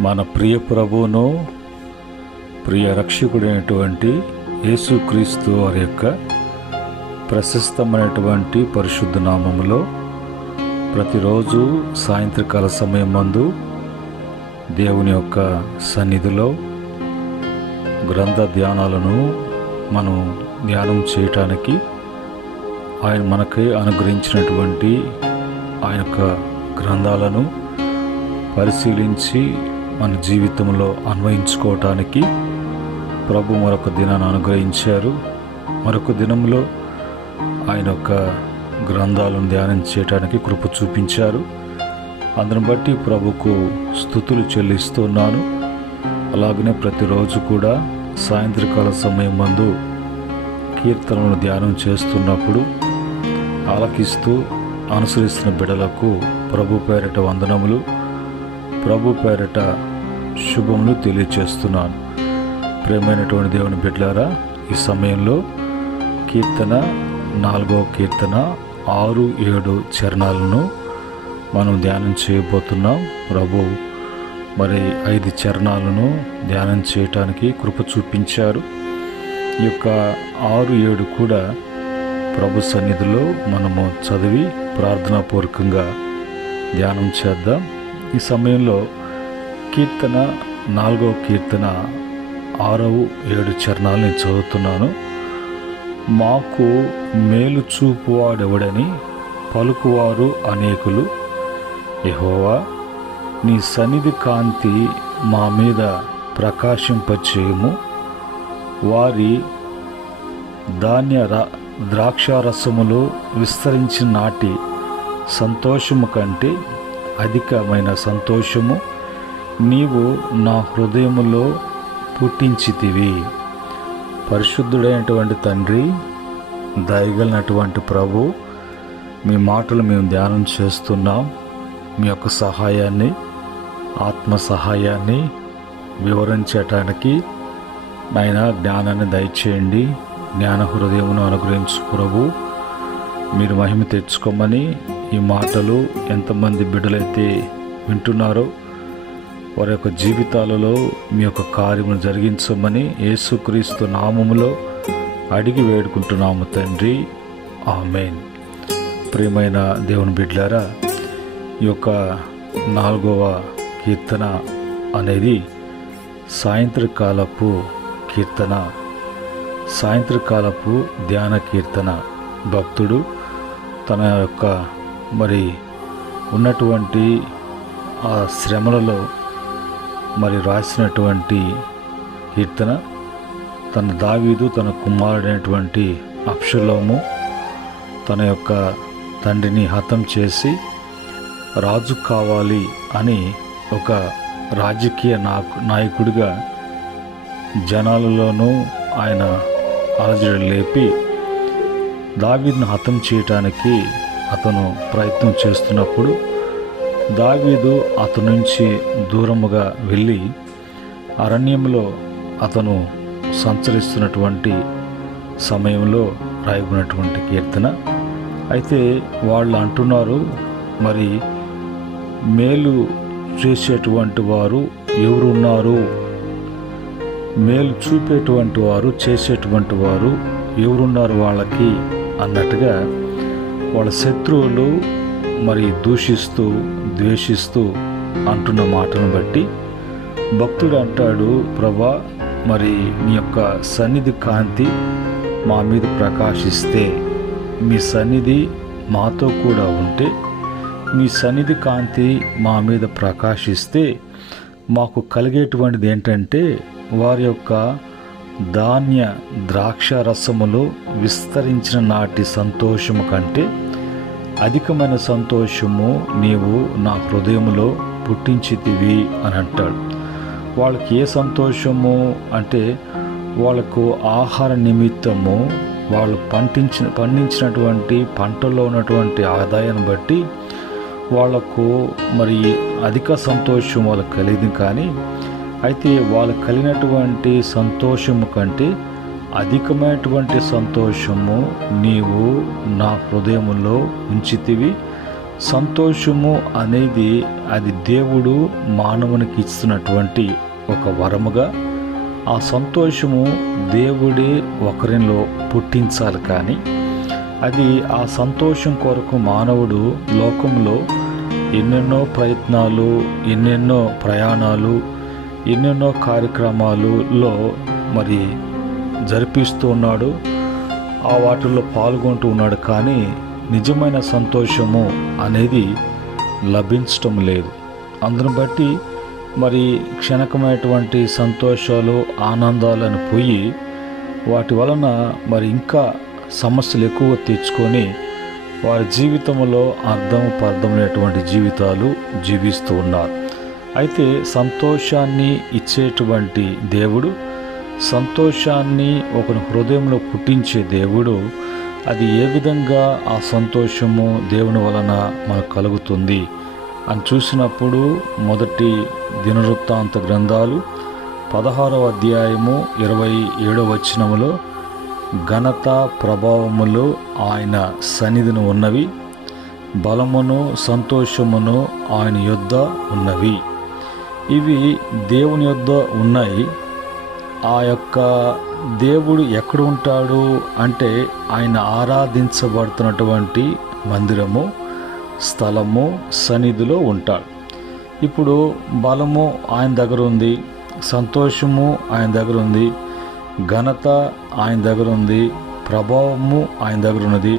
మన ప్రియ ప్రభువును ప్రియ రక్షకుడైనటువంటి యేసుక్రీస్తు వారి యొక్క ప్రశస్తమైనటువంటి పరిశుద్ధ నామములో ప్రతిరోజు సాయంత్రకాల సమయం మందు దేవుని యొక్క సన్నిధిలో గ్రంథ ధ్యానాలను మనం ధ్యానం చేయటానికి ఆయన మనకై అనుగ్రహించినటువంటి ఆయన యొక్క గ్రంథాలను పరిశీలించి మన జీవితంలో అన్వయించుకోవటానికి ప్రభు మరొక దినాన్ని అనుగ్రహించారు. మరొక దినంలో ఆయన యొక్క గ్రంథాలను ధ్యానం చేయటానికి కృప చూపించారు. అందును బట్టి ప్రభుకు స్తుతులు చెల్లిస్తున్నాను. అలాగనే ప్రతిరోజు కూడా సాయంత్రకాల సమయం మందు కీర్తనలను ధ్యానం చేస్తున్నప్పుడు ఆలకిస్తూ అనుసరిస్తున్న బిడ్డలకు ప్రభు పేరిట వందనములు, ప్రభు పేరిట శుభములు తెలియచేస్తున్నాను. ప్రేమైనటువంటి దేవుని బిడ్డలారా, ఈ సమయంలో కీర్తన 4వ కీర్తన 6-7 చరణాలను మనం ధ్యానం చేయబోతున్నాం. ప్రభు మరి 5 చరణాలను ధ్యానం చేయటానికి కృప చూపించారు. ఈ యొక్క 6-7 కూడా ప్రభు సన్నిధిలో మనము చదివి ప్రార్థనాపూర్వకంగా ధ్యానం చేద్దాం. ఈ సమయంలో కీర్తన 4వ కీర్తన 6-7 చరణాలు నేను చదువుతున్నాను. మాకు మేలు చూపువాడెవడని పలుకువారు అనేకులు. యెహోవా, నీ సన్నిధి కాంతి మా మీద ప్రకాశింపచేయుము. వారి ద్రాక్షారసములో విస్తరించిన నాటి సంతోషము కంటే అధికమైన సంతోషము నీవు నా హృదయములో పుట్టించితివి. పరిశుద్ధుడైనటువంటి తండ్రి, దయగలిగినటువంటి ప్రభు, మీ మాటలు మేము ధ్యానం చేస్తున్నాం. మీ యొక్క సహాయాన్ని, ఆత్మ సహాయాన్ని వివరించటానికి నాయన జ్ఞానాన్ని దయచేయండి. జ్ఞాన హృదయమును అనుగ్రహించు ప్రభు. మీరు మహిమ తెచ్చుకోమని ఈ మాటలు ఎంతమంది బిడ్డలైతే వింటున్నారో వారి యొక్క జీవితాలలో మీ యొక్క కార్యమును జరిగించమని యేసుక్రీస్తు నామములో అడిగి వేడుకుంటున్నాము తండ్రి, ఆమేన్. ప్రియమైన దేవుని బిడ్డలారా, ఈ యొక్క 4వ కీర్తన అనేది సాయంత్రకాలపు కీర్తన, సాయంత్రకాలపు ధ్యాన కీర్తన. భక్తుడు తన యొక్క మరి ఉన్నటువంటి ఆ శ్రమలలో మరి రాసినటువంటి కీర్తన. దావీదు తన కుమారుడైనటువంటి అబ్షలోము తన యొక్క తండ్రిని హతం చేసి రాజు కావాలి అని ఒక రాజకీయ నాయకుడిగా జనాలలోనూ ఆయన అలజడి లేపి దావీదును హతం చేయటానికి అతను ప్రయత్నం చేస్తున్నప్పుడు దావీదు అతని నుంచి దూరముగా వెళ్ళి అరణ్యంలో అతను సంచరిస్తున్నటువంటి సమయంలో రాయబడినటువంటి కీర్తన. అయితే వాళ్ళు అంటున్నారు, మరి మేలు చేసేటువంటి వారు ఎవరున్నారు, మేలు చూపేటువంటి వారు, చేసేటువంటి వారు ఎవరున్నారు వాళ్ళకి అన్నట్టుగా వాళ్ళ శత్రువులు మరి దూషిస్తూ ద్వేషిస్తూ అంటున్న మాటను బట్టి భక్తుడు అంటాడు, ప్రభా, మరి మీ యొక్క సన్నిధి కాంతి మా మీద ప్రకాశిస్తే, మీ సన్నిధి మాతో కూడా ఉంటే, మీ సన్నిధి కాంతి మా మీద ప్రకాశిస్తే మాకు కలిగేటువంటిది ఏంటంటే వారి యొక్క ధాన్య ద్రాక్షారసములో విస్తరించిన నాటి సంతోషము కంటే అధికమైన సంతోషము నీవు నా హృదయములో పుట్టించితివి అని అంటాడు. వాళ్ళకి ఏ సంతోషము అంటే వాళ్ళకు ఆహార నిమిత్తము వాళ్ళు పండించినటువంటి పంటల్లో ఉన్నటువంటి ఆదాయాన్ని బట్టి వాళ్లకు మరి అధిక సంతోషం వాళ్ళకు కలిగింది. కానీ అయితే వాళ్ళకు కలిగినటువంటి సంతోషము కంటే అధికమైనటువంటి సంతోషము నీవు నా హృదయములో ఉంచితివి, సంతోషము అనేది అది దేవుడు మానవునికి ఇస్తున్నటువంటి ఒక వరముగా, ఆ సంతోషము దేవుడే ఒకరిలో పుట్టించాలి. కానీ అది ఆ సంతోషం కొరకు మానవుడు లోకంలో ఎన్నెన్నో ప్రయత్నాలు, ఎన్నెన్నో ప్రయాణాలు, ఎన్నెన్నో కార్యక్రమాలలో మరి జరిపిస్తూ ఉన్నాడు, ఆ వాటిల్లో పాల్గొంటూ ఉన్నాడు. కానీ నిజమైన సంతోషము అనేది లభించటం లేదు. అందును బట్టి మరి క్షణకమైనటువంటి సంతోషాలు, ఆనందాలను పోయి వాటి వలన మరి ఇంకా సమస్యలు ఎక్కువ తెచ్చుకొని వారి జీవితంలో పర్థమైనటువంటి జీవితాలు జీవిస్తూ ఉన్నారు. అయితే సంతోషాన్ని ఇచ్చేటువంటి దేవుడు, సంతోషాన్ని ఒకరి హృదయంలో పుట్టించే దేవుడు, అది ఏ విధంగా ఆ సంతోషము దేవుని వలన మనకు కలుగుతుంది అని చూసినప్పుడు మొదటి దినవృత్తాంత గ్రంథాలు 16వ అధ్యాయము 27వ వచనములో ఘనత ప్రభావములు ఆయన సన్నిధిని ఉన్నవి, బలమును సంతోషమును ఆయన యొద్ద ఉన్నవి. ఇవి దేవుని యొద్ద ఉన్నాయి. ఆ యొక్క దేవుడు ఎక్కడ ఉంటాడు అంటే ఆయన ఆరాధించబడుతున్నటువంటి మందిరము, స్థలము, సన్నిధిలో ఉంటాడు. ఇప్పుడు బలము ఆయన దగ్గర ఉంది, సంతోషము ఆయన దగ్గర ఉంది, ఘనత ఆయన దగ్గర ఉంది, ప్రభావము ఆయన దగ్గర ఉన్నది.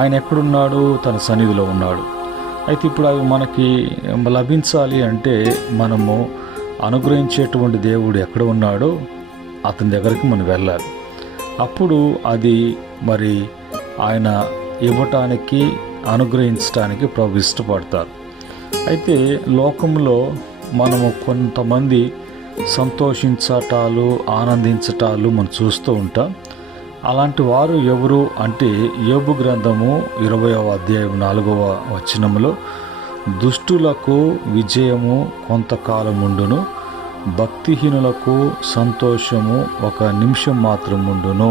ఆయన ఎక్కడున్నాడు? తన సన్నిధిలో ఉన్నాడు. అయితే ఇప్పుడు అవి మనకి లభించాలి అంటే మనము అనుగ్రహించేటువంటి దేవుడు ఎక్కడ ఉన్నాడో అతని దగ్గరికి మనం వెళ్ళాలి. అప్పుడు అది మరి ఆయన ఇవ్వటానికి, అనుగ్రహించడానికి ప్రభు ఇష్టపడతారు. అయితే లోకంలో మనము కొంతమంది సంతోషించటాలు, ఆనందించటాలు మనం చూస్తూ ఉంటాం. అలాంటి వారు ఎవరు అంటే యోబు గ్రంథము 20వ అధ్యాయం 4వ వచనములో దుష్టులకు విజయము కొంతకాలం ఉండును, భక్తిహీనులకు సంతోషము ఒక నిమిషం మాత్రం ఉండును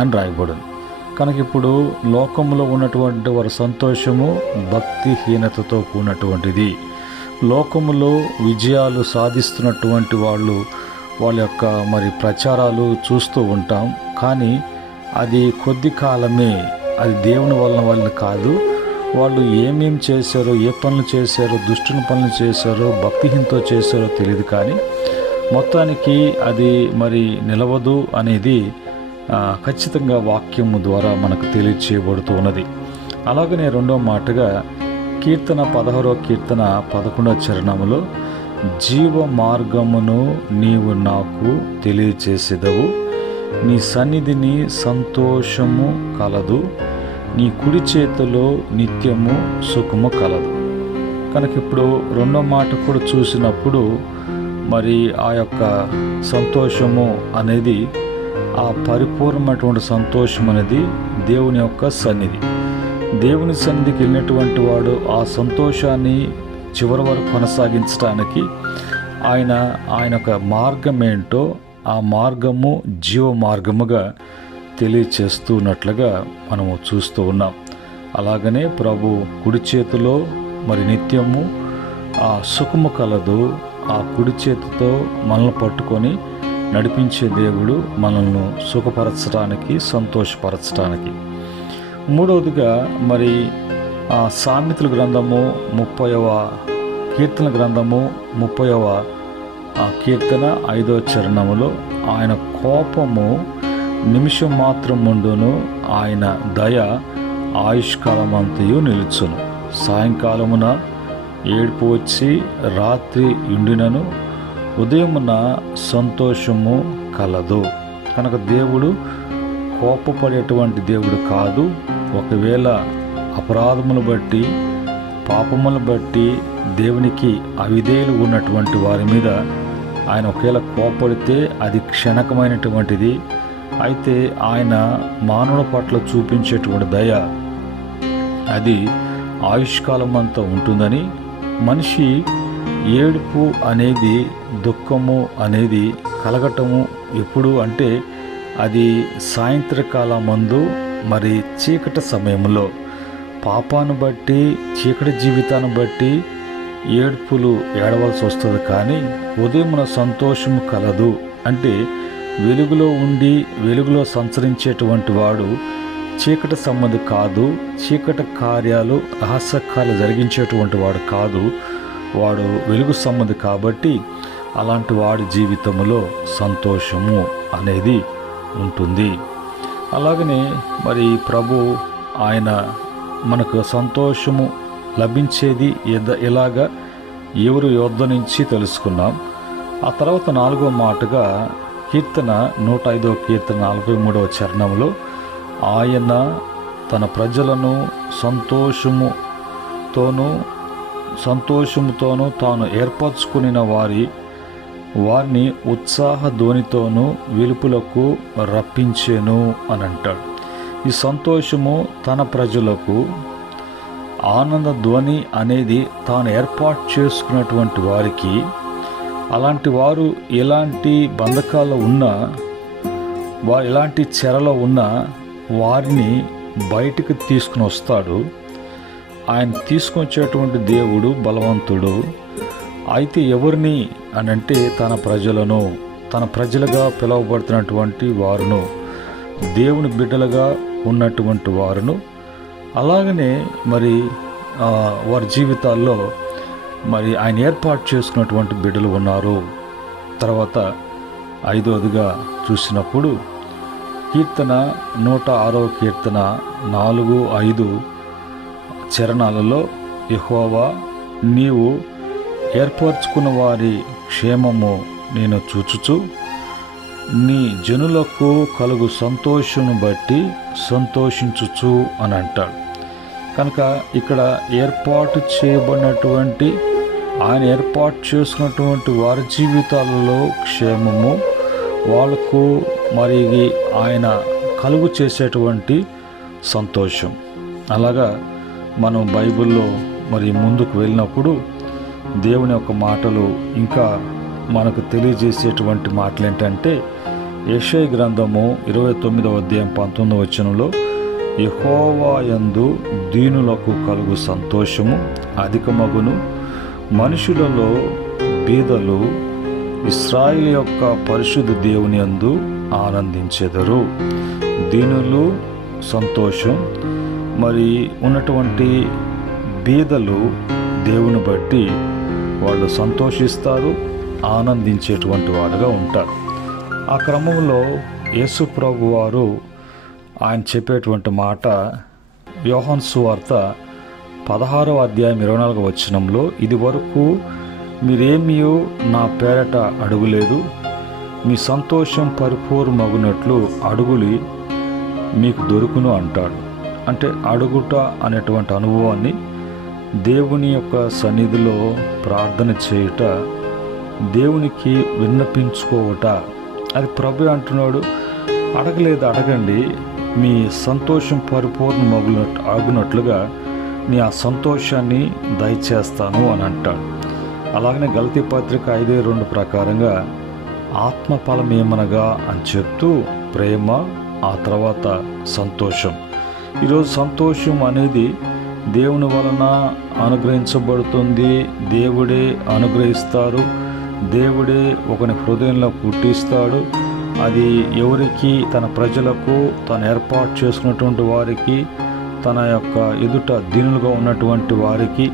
అని రాయబడింది. కనుక ఇప్పుడు లోకంలో ఉన్నటువంటి వారి సంతోషము భక్తిహీనతతో కూడినటువంటిది. లోకములో విజయాలు సాధిస్తున్నటువంటి వాళ్ళ యొక్క మరి ప్రచారాలు చూస్తూ ఉంటాం. కానీ అది కొద్ది కాలమే, అది దేవుని వలన కాదు. వాళ్ళు ఏమేం చేశారో, ఏ పనులు చేశారో, దుష్టుని పనులు చేశారో, భక్తిహీనతో చేశారో తెలియదు. కానీ మొత్తానికి అది మరి నిలవదు అనేది ఖచ్చితంగా వాక్యము ద్వారా మనకు తెలియచేయబడుతూ ఉన్నది. అలాగనే రెండో మాటగా కీర్తన 16వ కీర్తన 11వ చరణములో జీవ మార్గమును నీవు నాకు తెలియచేసేదవు, నీ సన్నిధిని సంతోషము కలదు, నీ కుడి చేతిలో నిత్యము సుఖము కలదు. కనుక ఇప్పుడు రెండో మాట కూడా చూసినప్పుడు మరి ఆ యొక్క సంతోషము అనేది, ఆ పరిపూర్ణమైనటువంటి సంతోషం అనేది దేవుని యొక్క సన్నిధి. దేవుని సన్నిధికి వెళ్ళినటువంటి వాడు ఆ సంతోషాన్ని చివరి వరకు కొనసాగించడానికి ఆయన యొక్క మార్గం ఏంటో, ఆ మార్గము జీవ మార్గముగా తెలియచేస్తున్నట్లుగా మనము చూస్తూ ఉన్నాం. అలాగనే ప్రభు కుడి చేతిలో మరి నిత్యము ఆ సుఖము కలదు. ఆ కుడి చేతితో మనల్ని పట్టుకొని నడిపించే దేవుడు మనల్ని సుఖపరచడానికి, సంతోషపరచడానికి. మూడవదిగా మరి సామెతల గ్రంథము 30వ కీర్తన గ్రంథము 30వ కీర్తన 5వ చరణములో ఆయన కోపము నిమిషం మాత్రం ఉండును, ఆయన దయ ఆయుష్కాలమంతయు నిలుచును. సాయంకాలమున ఏడుపు వచ్చి రాత్రి ఉండినను ఉదయమున సంతోషము కలదు. కనుక దేవుడు కోపపడేటువంటి దేవుడు కాదు. ఒకవేళ అపరాధములు బట్టి, పాపములు బట్టి దేవునికి అవిధేయులు ఉన్నటువంటి వారి మీద ఆయన ఒకవేళ కోపడితే అది క్షణకమైనటువంటిది. అయితే ఆయన మానవుల పట్ల చూపించేటువంటి దయ అది ఆయుష్కాలం అంతా ఉంటుందని, మనిషి ఏడుపు అనేది, దుఃఖము అనేది కలగటము ఎప్పుడు అంటే అది సాయంత్రకాల మందు మరి చీకటి సమయంలో పాపాన్ని బట్టి, చీకటి జీవితాన్ని బట్టి ఏడ్పులు ఏడవలసి వస్తుంది, కానీ ఉదయమున సంతోషము కలదు. అంటే వెలుగులో ఉండి వెలుగులో సంచరించేటువంటి వాడు చీకటి సంబంధి కాదు, చీకటి కార్యాలు రహస్య కార్యాలు జరిగించేటువంటి వాడు కాదు, వాడు వెలుగు సంబంధి. కాబట్టి అలాంటి వాడి జీవితంలో సంతోషము అనేది ఉంటుంది. అలాగనే మరి ప్రభు ఆయన మనకు సంతోషము లభించేది ఎలాగా ఎవరు యొద్ద నుంచి తెలుసుకున్నాం. ఆ తర్వాత 4వ మాటగా కీర్తన 105వ కీర్తన 43వ చరణంలో ఆయన తన ప్రజలను సంతోషముతోనూ తాను ఏర్పరచుకునిన వారిని ఉత్సాహ ధ్వనితోనూ వెలుపులకు రప్పించెను అని అంటాడు. ఈ సంతోషము తన ప్రజలకు ఆనంద ధ్వని అనేది తాను ఏర్పాటు చేసుకున్నటువంటి వారికి, అలాంటి వారు ఎలాంటి బంధకాల్లో ఉన్నా, వారు ఎలాంటి చెరలో ఉన్నా వారిని బయటికి తీసుకుని వస్తాడు. ఆయన తీసుకొచ్చేటువంటి దేవుడు బలవంతుడు. అయితే ఎవరిని అని అంటే తన ప్రజలుగా పిలువబడుతున్నటువంటి వారును, దేవుని బిడ్డలుగా ఉన్నటువంటి వారును, అలాగనే మరి వారి జీవితాల్లో మరి ఆయన ఏర్పాటు చేసుకున్నటువంటి బిడ్డలు ఉన్నారు. తర్వాత 5వదిగా చూసినప్పుడు కీర్తన 106వ కీర్తన 4-5 చరణాలలో యెహోవా నీవు ఏర్పరచుకున్న వారి క్షేమము నేను చూచుచు నీ జనులకు కలుగు సంతోషమును బట్టి సంతోషించుచు అని అంటాడు. కనుక ఇక్కడ ఏర్పాటు చేయబడినటువంటి, ఆయన ఏర్పాటు చేసుకున్నటువంటి వారి జీవితాలలో క్షేమము, వాళ్ళకు మరి ఆయన కలుగు చేసేటువంటి సంతోషం. అలాగా మనం బైబిల్లో మరి ముందుకు వెళ్ళినప్పుడు దేవుని యొక్క మాటలు ఇంకా మనకు తెలియజేసేటువంటి మాటలు ఏంటంటే, యెషయా గ్రంథము 29వ అధ్యాయం 19వ వచనంలో యెహోవా యందు దీనులకు కలుగు సంతోషము అధికమగును, మనుషులలో బీదలు ఇశ్రాయేలు యొక్క పరిశుద్ధ దేవుని యందు ఆనందించెదరు. దీనులు సంతోషం, మరి ఉన్నటువంటి బీదలు దేవుని బట్టి వాళ్ళు సంతోషిస్తారు, ఆనందించేటువంటి వారుగా ఉంటారు. ఆ క్రమంలో యేసు ప్రభు వారు ఆయన చెప్పేటువంటి మాట యోహాను సువార్త 16వ అధ్యాయం 24వ వచనంలో, ఇది వరకు మీరేమీ నా పేరట అడుగులేదు, మీ సంతోషం పరిపూర్ణమగునట్లు అడుగులి మీకు దొరుకును అంటాడు. అంటే అడుగుట అనేటువంటి అనుభవాన్ని, దేవుని యొక్క సన్నిధిలో ప్రార్థన చేయుట, దేవునికి విన్నపించుకోవట, అది ప్రభు అంటున్నాడు. అడగలేదు, అడగండి, మీ సంతోషం ఆగునట్లుగా నీ ఆ సంతోషాన్ని దయచేస్తాను అని అంటాడు. అలాగనే గలతీ పత్రిక 5:2 ప్రకారంగా ఆత్మఫలం ఏమనగా అని చెప్తూ ప్రేమ, ఆ తర్వాత సంతోషం. ఈరోజు సంతోషం అనేది దేవుని వలన అనుగ్రహించబడుతుంది. దేవుడే అనుగ్రహిస్తారు, దేవుడే ఒకని హృదయంలో పుట్టిస్తాడు. అది ఎవరికి? తన ప్రజలకు, తను ఏర్పాటు చేసుకున్నటువంటి వారికి, తన యొక్క ఎదుట దీనులుగా ఉన్నటువంటి వారికి.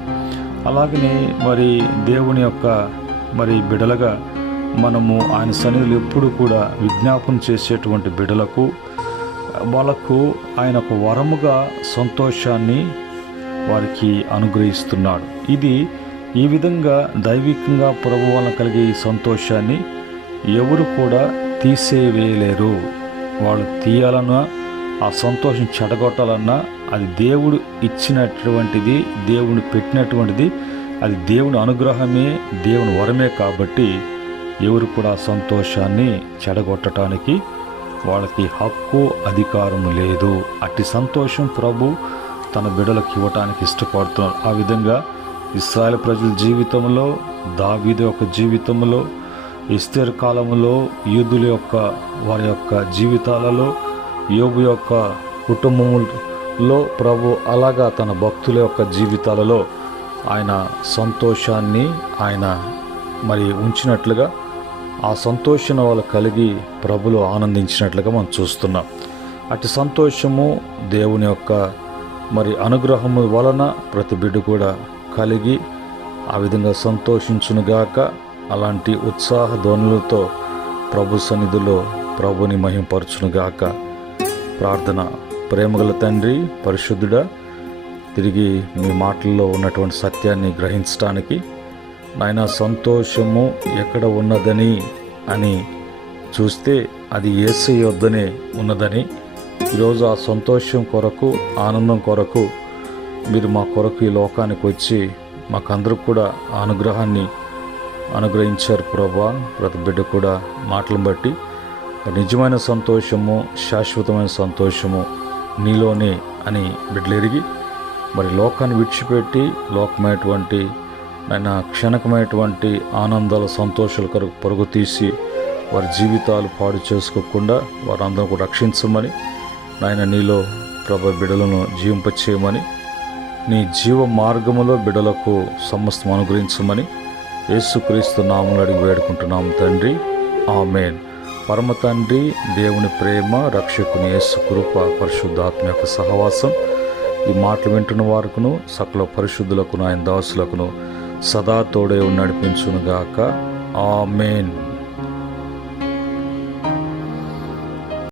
అలాగనే మరి దేవుని యొక్క మరి బిడలుగా మనము ఆయన సన్నిధిలో ఎప్పుడు కూడా విజ్ఞాపన చేసేటువంటి బిడలకు, వాళ్ళకు ఆయన ఒక వరముగా సంతోషాన్ని వారికి అనుగ్రహిస్తున్నాడు. ఇది ఈ విధంగా దైవికంగా ప్రభు వలన కలిగే ఈ సంతోషాన్ని ఎవరు కూడా తీసేవేయలేరు. వాళ్ళు తీయాలన్నా, ఆ సంతోషం చెడగొట్టాలన్నా అది దేవుడు ఇచ్చినటువంటిది, దేవుడు పెట్టినటువంటిది, అది దేవుని అనుగ్రహమే, దేవుని వరమే. కాబట్టి ఎవరు కూడా ఆ సంతోషాన్ని చెడగొట్టడానికి వాళ్ళకి హక్కు, అధికారం లేదు. అట్టి సంతోషం ప్రభు తన బిడ్డలకు ఇవ్వటానికి ఇష్టపడుతున్నారు. ఆ విధంగా ఇశ్రాయేలు ప్రజల జీవితంలో, దావీదు యొక్క జీవితంలో, ఎస్తేరు కాలంలో, యూదుల యొక్క వారి యొక్క జీవితాలలో, యోబు యొక్క లో ప్రభు అలాగా తన భక్తుల యొక్క జీవితాలలో ఆయన సంతోషాన్ని ఆయన మరి ఉంచినట్లుగా ఆ సంతోషం వాళ్ళు కలిగి ప్రభులో ఆనందించినట్లుగా మనం చూస్తున్నాం. అటు సంతోషము దేవుని యొక్క మరి అనుగ్రహము వలన ప్రతి బిడ్డ కూడా కలిగి ఆ విధంగా సంతోషించునుగాక. అలాంటి ఉత్సాహ ధ్వనులతో ప్రభు సన్నిధిలో ప్రభుని మహిమపరచునుగాక. ప్రార్థన. ప్రేమగల తండ్రి, పరిశుద్ధుడా, తిరిగి మీ మాటల్లో ఉన్నటువంటి సత్యాన్ని గ్రహించడానికి నాయన సంతోషము ఎక్కడ ఉన్నదని అని చూస్తే అది యేసయ్య వద్దనే ఉన్నదని, ఈరోజు ఆ సంతోషం కొరకు, ఆనందం కొరకు మీరు మా కొరకు ఈ లోకానికి వచ్చి మాకందరూ కూడా ఆ అనుగ్రహాన్ని అనుగ్రహించారు ప్రభా. ప్రతి బిడ్డ కూడా మాటలను బట్టి నిజమైన సంతోషము, శాశ్వతమైన సంతోషము నీలోనే అని బిడ్డలు ఎరిగి మరి లోకాన్ని విడిచిపెట్టి లోకమైనటువంటి ఆయన క్షణకమైనటువంటి ఆనందాల సంతోషాల కొరకు పరుగు తీసి వారి జీవితాలు పాడు చేసుకోకుండా వారందరూ కూడా రక్షించమని, నాయన నీలో ప్రభు బిడ్డలను జీవింపచేయమని, నీ జీవ మార్గములో బిడ్డలకు సమస్తం అనుగ్రహించమని యేసుక్రీస్తు నామములో అడిగి వేడుకుంటున్నాము తండ్రి. ఆమేన్. పరమ తండ్రి దేవుని ప్రేమ, రక్షకుని యేసు కృప, పరిశుద్ధాత్మ యొక్క సహవాసం ఈ మాటలు వింటున్న వారుకును సకల పరిశుద్ధులకును ఆయన దాసులకును సదా తోడే నడిపించునుగాక. ఆమేన్.